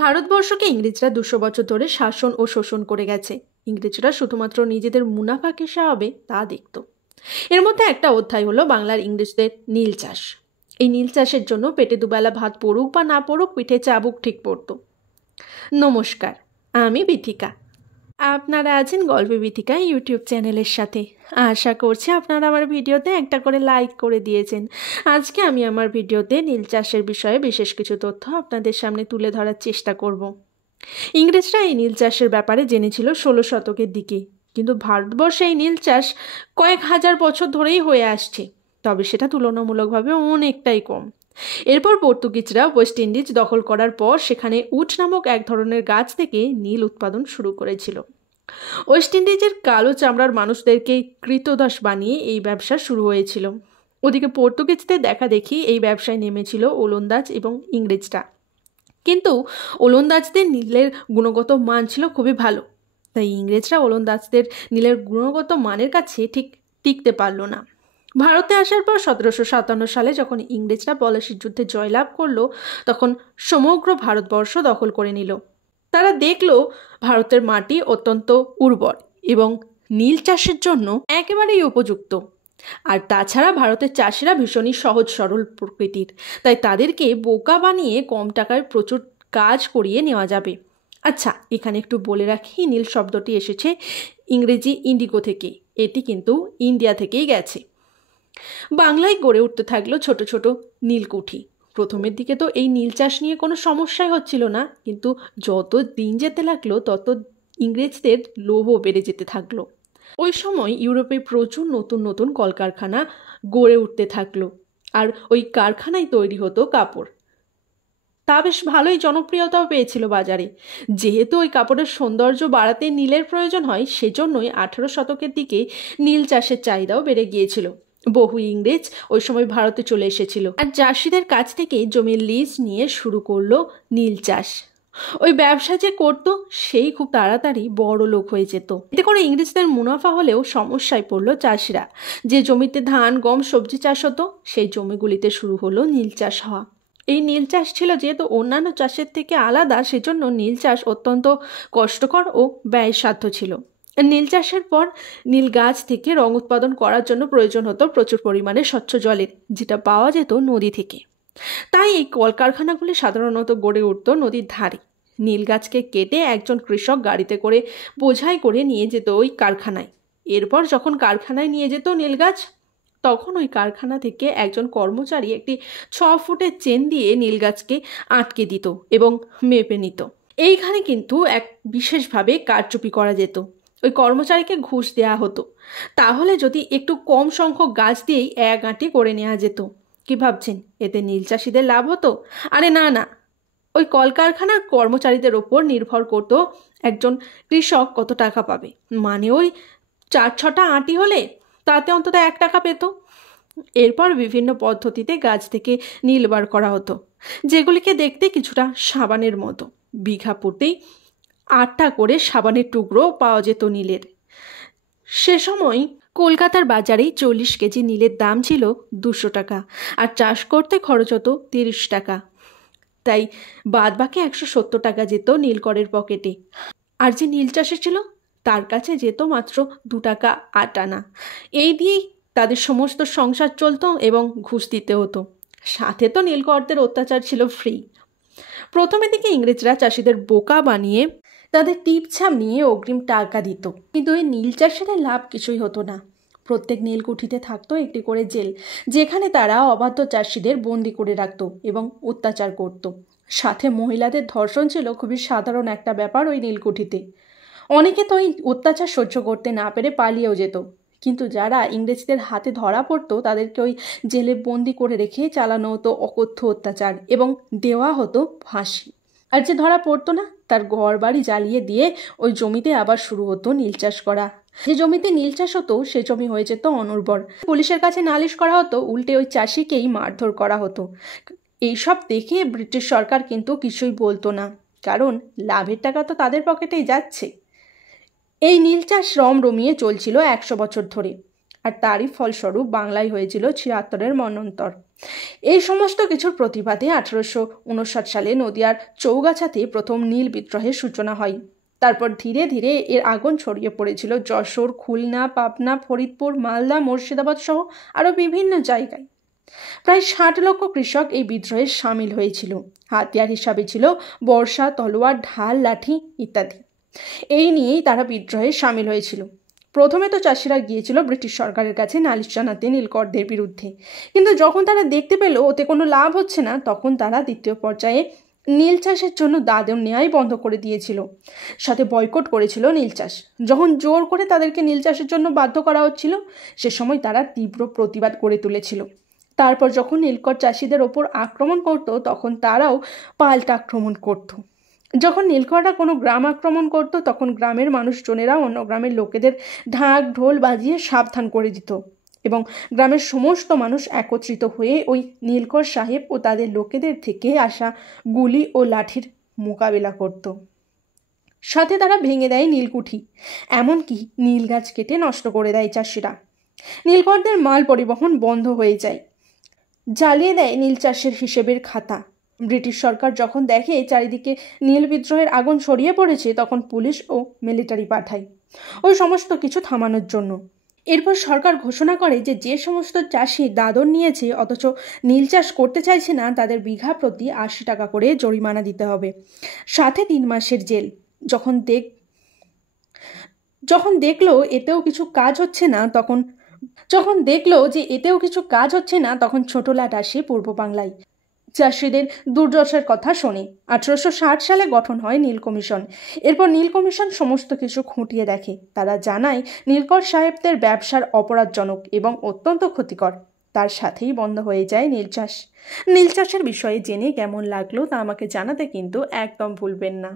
ভারতবর্ষকে ইংরেজরা 200 বছর ধরে শাসন ও শোষণ করে গেছে। ইংরেজরা শুধুমাত্র নিজেদের মুনাফা কিসে হবে তা দেখত। এর মধ্যে একটা অধ্যায় হলো বাংলার ইংরেজদের নীল চাষ। এই নীল চাষের জন্য পেটে দুবেলা ভাত পড়ুক বা না পড়ুক পিঠে চাবুক ঠিক পড়তো। নমস্কার, আমি বিথিকা। আপনারা আছেন গল্পে বিথিকা ইউটিউব চ্যানেলের সাথে। আশা করছি আপনারা আমার ভিডিওতে একটা করে লাইক করে দিয়েছেন। আজকে আমি আমার ভিডিওতে নীল চাষের বিষয়ে বিশেষ কিছু তথ্য আপনাদের সামনে তুলে ধরার চেষ্টা করব। ইংরেজরা এই নীল চাষের ব্যাপারে জেনেছিল 16 শতকের দিকে, কিন্তু ভারতবর্ষে এই নীল চাষ কয়েক হাজার বছর ধরেই হয়ে আসছে, তবে সেটা তুলনামূলকভাবে অনেকটাই কম। এরপর পর্তুগিজরা ওয়েস্ট ইন্ডিজ দখল করার পর সেখানে উট নামক এক ধরনের গাছ থেকে নীল উৎপাদন শুরু করেছিল। ওয়েস্ট ইন্ডিজের কালো চামড়ার মানুষদেরকে কৃতদাস বানিয়ে এই ব্যবসা শুরু হয়েছিল। ওদিকে পর্তুগিজদের দেখা দেখি এই ব্যবসায় নেমেছিল ওলন্দাজ এবং ইংরেজরা, কিন্তু ওলন্দাজদের নীলের গুণগত মান ছিল খুবই ভালো, তাই ইংরেজরা ওলন্দাজদের নীলের গুণগত মানের কাছে ঠিক টিকতে পারল না। ভারতে আসার পর 1757 সালে যখন ইংরেজরা পলাশির যুদ্ধে জয়লাভ করলো, তখন সমগ্র ভারতবর্ষ দখল করে নিল। তারা দেখল ভারতের মাটি অত্যন্ত উর্বর এবং নীল চাষের জন্য একেবারেই উপযুক্ত। আর তাছাড়া ভারতের চাষিরা ভীষণই সহজ সরল প্রকৃতির, তাই তাদেরকে বোকা বানিয়ে কম টাকায় প্রচুর কাজ করিয়ে নেওয়া যাবে। আচ্ছা, এখানে একটু বলে রাখি, নীল শব্দটি এসেছে ইংরেজি ইন্ডিগো থেকে। এটি কিন্তু ইন্ডিয়া থেকেই গেছে। বাংলায় গড়ে উঠতে থাকলো ছোট ছোট নীলকুঠি। প্রথমের দিকে তো এই নীল চাষ নিয়ে কোনো সমস্যাই হচ্ছিল না, কিন্তু যত দিন যেতে লাগলো তত ইংরেজদের লোভও বেড়ে যেতে থাকলো। ওই সময় ইউরোপে প্রচুর নতুন নতুন কলকারখানা গড়ে উঠতে থাকলো, আর ওই কারখানায় তৈরি হতো কাপড়। তা বেশ ভালোই জনপ্রিয়তাও পেয়েছিল বাজারে। যেহেতু ওই কাপড়ের সৌন্দর্য বাড়াতে নীলের প্রয়োজন হয়, সেজন্যই 18 শতকের দিকে নীল চাষের চাহিদাও বেড়ে গিয়েছিল। বহু ইংরেজ ওই সময় ভারতে চলে এসেছিল, আর চাষিদের কাছ থেকে জমির লিজ নিয়ে শুরু করলো নীল চাষ। ওই ব্যবসা যে করতো সেই খুব তাড়াতাড়ি বড় লোক হয়ে যেত। এতে করে ইংরেজদের মুনাফা হলেও সমস্যায় পড়লো চাষিরা। যে জমিতে ধান গম সবজি চাষ হতো, সেই জমিগুলিতে শুরু হলো নীল চাষ হওয়া। এই নীল চাষ ছিল যেহেতু অন্যান্য চাষের থেকে আলাদা, সেজন্য নীল চাষ অত্যন্ত কষ্টকর ও ব্যয়সাধ্য ছিল। নীল চাষের পর নীল গাছ থেকে রং উৎপাদন করার জন্য প্রয়োজন হতো প্রচুর পরিমাণে স্বচ্ছ জলের, যেটা পাওয়া যেত নদী থেকে। তাই এই কলকারখানাগুলি সাধারণত গড়ে উঠত নদীর ধারে। নীল গাছকে কেটে একজন কৃষক গাড়িতে করে বোঝাই করে নিয়ে যেত ওই কারখানায়। এরপর যখন কারখানায় নিয়ে যেত নীল গাছ, তখন ওই কারখানা থেকে একজন কর্মচারী একটি 6 ফুটের চেন দিয়ে নীল গাছকে আটকে দিত এবং মেপে নিত। এইখানে কিন্তু এক বিশেষভাবে কারচুপি করা যেত। ওই কর্মচারীকে ঘুষ দেওয়া হতো, তাহলে যদি একটু কম সংখ্যক গাছ দিয়েই এক আঁটি করে নেওয়া যেত। কি ভাবছেন, এতে নীল চাষিদের লাভ হতো? আরে না না, ওই কলকারখানার কর্মচারীদের ওপর নির্ভর করতো একজন কৃষক কত টাকা পাবে। মানে ওই 4-6টা আঁটি হলে তাতে অন্তত 1 টাকা পেত। এরপর বিভিন্ন পদ্ধতিতে গাছ থেকে নীল বার করা হতো, যেগুলিকে দেখতে কিছুটা সাবানের মতো। বিঘা প্রতি 8টা করে সাবানের টুকরো পাওয়া যেত নীলের। সে সময় কলকাতার বাজারে 40 কেজি নীলের দাম ছিল 200 টাকা, আর চাষ করতে খরচ হতো 30 টাকা। তাই বাদ বাকি 170 টাকা যেত নীলকরের পকেটে। আর যে নীল চাষে ছিল তার কাছে যেত মাত্র 2 টাকা 8 আনা। এই দিয়েই তাদের সমস্ত সংসার চলতো এবং ঘুষ দিতে হতো। সাথে তো নীলকরদের অত্যাচার ছিল ফ্রি। প্রথমের দিকে ইংরেজরা চাষিদের বোকা বানিয়ে তাদের টিপছাপ নিয়ে অগ্রিম টাকা দিত, কিন্তু এই নীল চাষের লাভ কিছুই হতো না। প্রত্যেক নীলকুঠিতে থাকতো একটি করে জেল, যেখানে তারা অবাধ্য চাষিদের বন্দি করে রাখত এবং অত্যাচার করত। সাথে মহিলাদের ধর্ষণ ছিল খুবই সাধারণ একটা ব্যাপার ওই নীলকুঠিতে। অনেকে তো এই অত্যাচার সহ্য করতে না পেরে পালিয়েও যেত, কিন্তু যারা ইংরেজদের হাতে ধরা পড়তো তাদেরকে ওই জেলে বন্দি করে রেখে চালানো হতো অকথ্য অত্যাচার এবং দেওয়া হতো ফাঁসি। আর যে ধরা পড়তো না, তার ঘর বাড়ি জ্বালিয়ে দিয়ে ওই জমিতে আবার শুরু হতো নীল চাষ করা। যে জমিতে নীল চাষ হতো সে জমি হয়ে যেত অনুর্বর। পুলিশের কাছে নালিশ করা হতো, উল্টে ওই চাষিকেই মারধর করা হতো। এইসব দেখে ব্রিটিশ সরকার কিন্তু কিছুই বলতো না, কারণ লাভের টাকা তো তাদের পকেটেই যাচ্ছে। এই নীল চাষ রমিয়ে চলছিল 100 বছর ধরে। আর তারই ফলস্বরূপ বাংলায় হয়েছিল ৭৬-এর মন্বন্তর। এই সমস্ত কিছুর প্রতিবাদে ১৮৫৯ সালে নদিয়ার চৌগাছাতে প্রথম নীল বিদ্রোহের সূচনা হয়। তারপর ধীরে ধীরে এর আগুন ছড়িয়ে পড়েছিল যশোর, খুলনা, পাবনা, ফরিদপুর, মালদা, মুর্শিদাবাদ সহ আরও বিভিন্ন জায়গায়। প্রায় ৬০ লক্ষ কৃষক এই বিদ্রোহে সামিল হয়েছিল। হাতিয়ার হিসাবে ছিল বর্ষা, তলোয়ার, ঢাল, লাঠি ইত্যাদি। এই নিয়েই তারা বিদ্রোহে সামিল হয়েছিল। প্রথমে তো চাষিরা গিয়েছিল ব্রিটিশ সরকারের কাছে নালিশ জানাতে নীলকরদের বিরুদ্ধে, কিন্তু যখন তারা দেখতে পেল ওতে কোনো লাভ হচ্ছে না, তখন তারা দ্বিতীয় পর্যায়ে নীল চাষের জন্য দাদন নেওয়াই বন্ধ করে দিয়েছিল, সাথে বয়কট করেছিল নীল চাষ। যখন জোর করে তাদেরকে নীল চাষের জন্য বাধ্য করা হচ্ছিল, সে সময় তারা তীব্র প্রতিবাদ করে তুলেছিল। তারপর যখন নীলকর চাষিদের ওপর আক্রমণ করত, তখন তারাও পাল্টা আক্রমণ করত। যখন নীলকররা কোনো গ্রাম আক্রমণ করত, তখন গ্রামের মানুষজনেরা অন্য গ্রামের লোকেদের ঢাক ঢোল বাজিয়ে সাবধান করে দিত এবং গ্রামের সমস্ত মানুষ একত্রিত হয়ে ওই নীলকর সাহেব ও তাদের লোকেদের থেকে আসা গুলি ও লাঠির মোকাবিলা করত। সাথে তারা ভেঙে দেয় নীলকুঠি, এমনকি নীল গাছ কেটে নষ্ট করে দেয় চাষিরা। নীলকরদের মাল পরিবহন বন্ধ হয়ে যায়, জ্বালিয়ে দেয় নীল চাষের হিসেবের খাতা। ব্রিটিশ সরকার যখন দেখে চারিদিকে নীল বিদ্রোহের আগুন ছড়িয়ে পড়েছে, তখন পুলিশ ও মিলিটারি পাঠায় ওই সমস্ত কিছু থামানোর জন্য। এরপর সরকার ঘোষণা করে যে যে সমস্ত চাষি দাদন নিয়েছে অথচ নীল চাষ করতে চাইছে না, তাদের বিঘা প্রতি ৮০ টাকা করে জরিমানা দিতে হবে, সাথে ৩ মাসের জেল। যখন দেখলো এতেও কিছু কাজ হচ্ছে না, তখন ছোটলাট আসে পূর্ব বাংলায়। চাষিদের দুর্দশার কথা শোনে। ১৮৬০ সালে গঠন হয় নীল কমিশন। এরপর নীল কমিশন সমস্ত কিছু খুঁটিয়ে দেখে। তারা জানায় নীলকর সাহেবদের ব্যবসার অপরাধজনক এবং অত্যন্ত ক্ষতিকর। তার সাথেই বন্ধ হয়ে যায় নীল চাষ। নীল চাষের বিষয়ে জেনে কেমন লাগলো তা আমাকে জানাতে কিন্তু একদম ভুলবেন না।